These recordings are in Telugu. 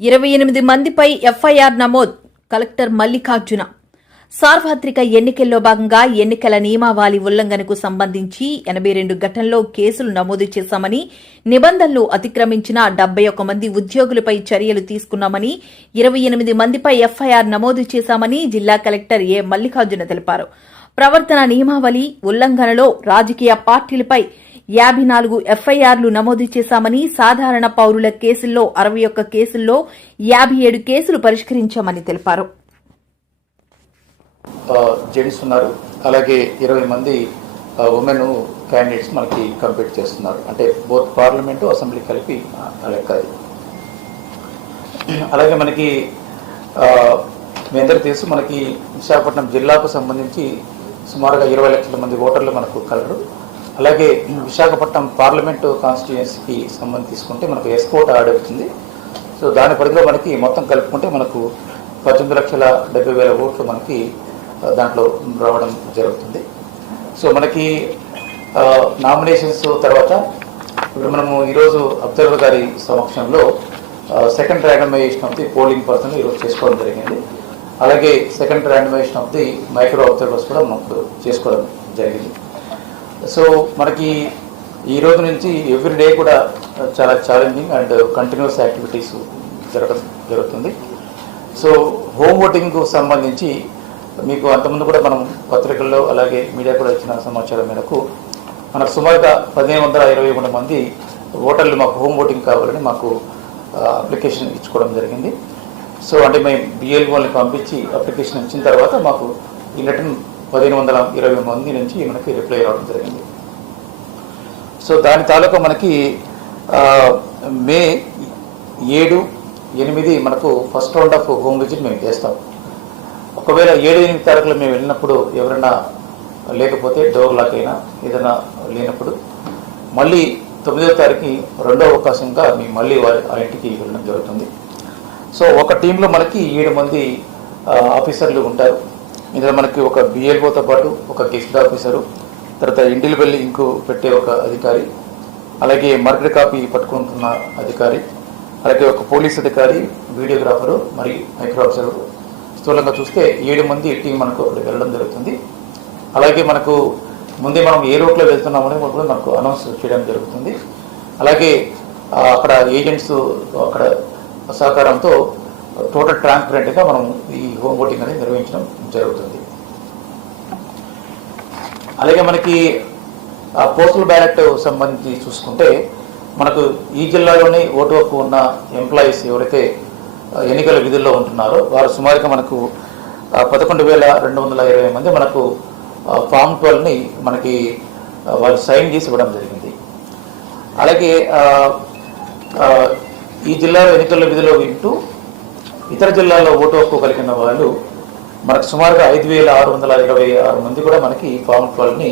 ఇరవై ఎనిమిది మందిపై ఎఫ్ఐఆర్ నమోద్. కలెక్టర్ మల్లికార్జున. సార్వత్రిక ఎన్నికల్లో భాగంగా ఎన్నికల నియమావళి ఉల్లంఘనకు సంబంధించి ఎనభై రెండు ఘటనలో కేసులు నమోదు చేశామని నిబంధనలు అతిక్రమించిన డెబ్బై ఒక్క మంది ఉద్యోగులపై చర్యలు తీసుకున్నామని ఇరవై ఎనిమిది మందిపై ఎఫ్ఐఆర్ నమోదు చేశామని జిల్లా కలెక్టర్ ఏ మల్లికార్జున తెలిపారు. ప్రవర్తన నియమావళి ఉల్లంఘనలో రాజకీయ పార్టీలపై యాభై నాలుగు ఎఫ్ఐఆర్లు నమోదు చేశామని సాధారణ పౌరుల కేసుల్లో అరవై ఒక్క కేసుల్లో యాభై ఏడు కేసులు పరిష్కరించామని తెలిపారు. జెంట్స్ ఉన్నారు అలాగే ఇరవై మంది ఉమెన్ క్యాండిడేట్స్ మనకి కంపీట్ చేస్తున్నారు. అంటే బోత్ పార్లమెంటు అసెంబ్లీ కలిపి లెక్క అలాగే మనకి మీ అందరికీ తెలుసు మనకి విశాఖపట్నం జిల్లాకు సంబంధించి సుమారుగా ఇరవై లక్షల మంది ఓటర్లు మనకు కలరు. అలాగే విశాఖపట్నం పార్లమెంటు కాన్స్టిట్యుయెన్సీకి సంబంధించి తీసుకుంటే మనకు ఎస్కోట్ ఆర్డర్ అవుతుంది. సో దాని పరిధిలో మనకి మొత్తం కలుపుకుంటే మనకు పద్దెనిమిది లక్షల డెబ్బై వేల ఓట్లు మనకి దాంట్లో రావడం జరుగుతుంది. సో మనకి నామినేషన్స్ తర్వాత ఇప్పుడు మనము ఈరోజు అబ్జర్వర్ గారి సమక్షంలో second randomization of the polling person ఈరోజు చేసుకోవడం జరిగింది. అలాగే second randomization of the micro observers కూడా మనకు చేసుకోవడం జరిగింది. సో మనకి ఈ రోజు నుంచి ఎవ్రీ డే కూడా చాలా ఛాలెంజింగ్ అండ్ కంటిన్యూస్ యాక్టివిటీస్ జరగడం జరుగుతుంది. సో హోమ్ ఓటింగ్కు సంబంధించి మీకు అంతకుముందు కూడా మనం పత్రికల్లో అలాగే మీడియా కూడా ఇచ్చిన సమాచారం మేరకు మనకు సుమారుగా పదిహేను వందల ఇరవై మూడు మంది ఓటర్లు మాకు హోమ్ ఓటింగ్ కావాలని మాకు అప్లికేషన్ ఇచ్చుకోవడం జరిగింది. సో అంటే మేము బిఎల్ఓని పంపించి అప్లికేషన్ ఇచ్చిన తర్వాత మాకు ఈ లెటర్ పదిహేను వందల ఇరవై మంది నుంచి మనకి రిప్లై రావడం జరిగింది. సో దాని తాలూకా మనకి మే ఏడు ఎనిమిది మనకు first round of home visit మేము చేస్తాం. ఒకవేళ ఏడు ఎనిమిది తారీఖులో మేము వెళ్ళినప్పుడు ఎవరైనా లేకపోతే డోర్ లాక్ అయినా ఏదైనా లేనప్పుడు మళ్ళీ తొమ్మిదవ తారీఖు రెండో అవకాశంగా మేము మళ్ళీ వారి ఆ ఇంటికి వెళ్ళడం జరుగుతుంది. సో ఒక టీంలో మనకి ఏడు మంది ఆఫీసర్లు ఉంటారు. ఇందులో మనకి ఒక బిఎల్ఓతో పాటు ఒక గెస్ట్ ఆఫీసరు తర్వాత ఇంటికి వెళ్ళి ఇంకు పెట్టే ఒక అధికారి అలాగే మర్డర్ కాపీ పట్టుకుంటున్న అధికారి అలాగే ఒక పోలీస్ అధికారి వీడియోగ్రాఫరు మరియు మైక్రో ఆఫీసరు స్థూలంగా చూస్తే ఏడు మంది టీం మనకు అక్కడికి వెళ్ళడం జరుగుతుంది. అలాగే మనకు ముందే మనం ఏ రూట్లో వెళ్తున్నామని కూడా మనకు అనౌన్స్ చేయడం జరుగుతుంది. అలాగే అక్కడ ఏజెంట్స్ అక్కడ సహకారంతో టోటల్ ట్రాన్స్పరెంట్గా మనం ఈ హోమ్ ఓటింగ్ అనేది నిర్వహించడం జరుగుతుంది. అలాగే మనకి ఆ పోస్టల్ బ్యాలెట్ సంబంధించి చూసుకుంటే మనకు ఈ జిల్లాలోనే ఓటు హక్కు ఉన్న ఎంప్లాయీస్ ఎవరైతే ఎన్నికల విధుల్లో ఉంటున్నారో వారు సుమారుగా మనకు పదకొండు వేల రెండు వందల ఇరవై మంది మనకు ఫామ్ ట్వెల్వ్ని మనకి వాళ్ళు సైన్ చేసి ఇవ్వడం జరిగింది. అలాగే ఈ జిల్లాలో ఎన్నికల విధిలో వింటూ ఇతర జిల్లాల్లో ఓటు హక్కు కలిగిన వాళ్ళు మనకు సుమారుగా ఐదు వేల ఆరు వందల ఇరవై ఆరు మంది కూడా మనకి ఫామ్ ట్వెల్వ్ని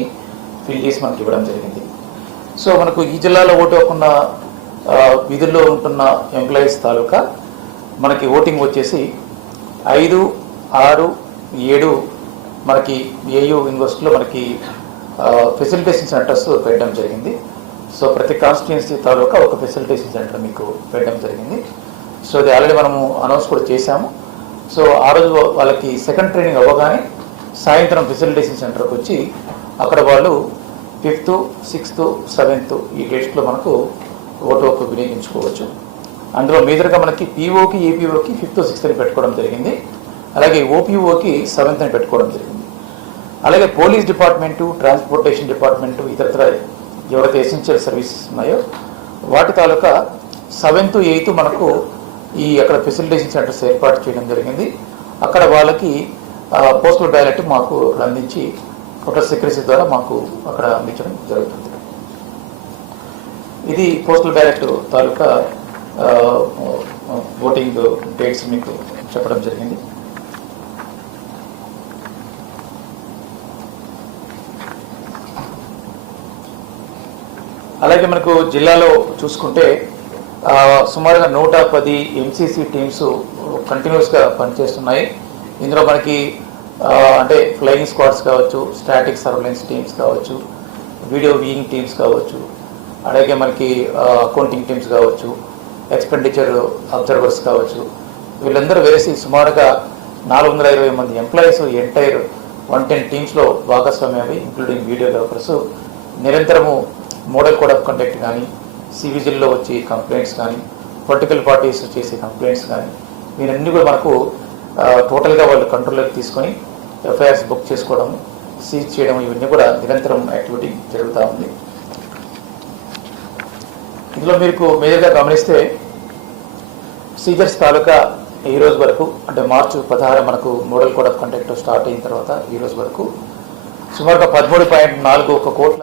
ఫిల్ చేసి మనకి ఇవ్వడం జరిగింది. సో మనకు ఈ జిల్లాలో ఓటు హక్కున్న విధుల్లో ఉంటున్న ఎంప్లాయీస్ తాలూకా మనకి ఓటింగ్ వచ్చేసి ఐదు ఆరు ఏడు మనకి ఏయూ యూనివర్సిటీలో మనకి ఫెసిలిటేషన్ సెంటర్స్ పెట్టడం జరిగింది. సో ప్రతి కాన్స్టిట్యున్సీ తాలూకా ఒక ఫెసిలిటేషన్ సెంటర్ మీకు పెట్టడం జరిగింది. సో అది ఆల్రెడీ మనము అనౌన్స్ కూడా చేశాము. సో ఆ రోజు వాళ్ళకి సెకండ్ ట్రైనింగ్ అవ్వగానే సాయంత్రం ఫెసిలిటేషన్ సెంటర్కి వచ్చి అక్కడ వాళ్ళు ఫిఫ్త్ సిక్స్త్ సెవెంత్ ఈ డేట్స్లో మనకు ఓటు హక్కు వినియోగించుకోవచ్చు. అందులో మేజర్గా మనకి పీఓకి ఏపీఓకి ఫిఫ్త్ సిక్స్త్ అని పెట్టుకోవడం జరిగింది. అలాగే ఓపీఓకి సెవెంత్ అని పెట్టుకోవడం జరిగింది. అలాగే పోలీస్ డిపార్ట్మెంటు ట్రాన్స్పోర్టేషన్ డిపార్ట్మెంటు ఇతరత్ర ఎవరైతే ఎసెన్షియల్ సర్వీసెస్ ఉన్నాయో వాటి తాలూకా సెవెంత్ ఎయిత్ మనకు ఈ అక్కడ ఫెసిలిటేషన్ సెంటర్స్ ఏర్పాటు చేయడం జరిగింది. అక్కడ వాళ్ళకి పోస్టల్ బ్యాలెట్ మాకు అందించి ఫోటో సెక్రటరీ ద్వారా మాకు అక్కడ అందించడం జరుగుతుంది. ఇది పోస్టల్ బ్యాలెట్ తాలూకా ఓటింగ్ డేట్స్ మీకు చెప్పడం జరిగింది. అలాగే మనకు జిల్లాలో చూసుకుంటే సుమారుగా నూట పది ఎంసీసీ టీమ్స్ కంటిన్యూస్గా పనిచేస్తున్నాయి. ఇందులో మనకి అంటే ఫ్లయింగ్ స్క్వాడ్స్ కావచ్చు స్టాటిక్ సర్వలెన్స్ టీమ్స్ కావచ్చు వీడియో వీయింగ్ టీమ్స్ కావచ్చు అలాగే మనకి అకౌంటింగ్ టీమ్స్ కావచ్చు ఎక్స్పెండిచర్ అబ్జర్వర్స్ కావచ్చు. వీళ్ళందరూ వేసి సుమారుగా నాలుగు వందల ఇరవై మంది ఎంప్లాయీస్ ఎంటైర్ వన్ టెన్ టీమ్స్లో భాగస్వామ్యమై ఇంక్లూడింగ్ వీడియోగ్రాఫర్స్ నిరంతరము మోడల్ కోడ్ ఆఫ్ కండక్ట్ కానీ సివిజిల్లో వచ్చే కంప్లైంట్స్ కానీ పొలిటికల్ పార్టీస్ చేసే కంప్లైంట్స్ కానీ వీరన్నీ కూడా మనకు టోటల్గా వాళ్ళు కంట్రోల్లోకి తీసుకొని ఎఫ్ఐఆర్స్ బుక్ చేసుకోవడం సీజ్ చేయడం ఇవన్నీ కూడా నిరంతరం యాక్టివిటీ జరుగుతూ ఉంది. ఇందులో మీకు మేజర్గా గమనిస్తే సీజర్స్ తాలూకా ఈ రోజు వరకు అంటే మార్చి పదహారు మనకు model code of conduct start అయిన తర్వాత ఈ రోజు వరకు సుమారుగా పదమూడు పాయింట్ నాలుగు ఒక కోట్ల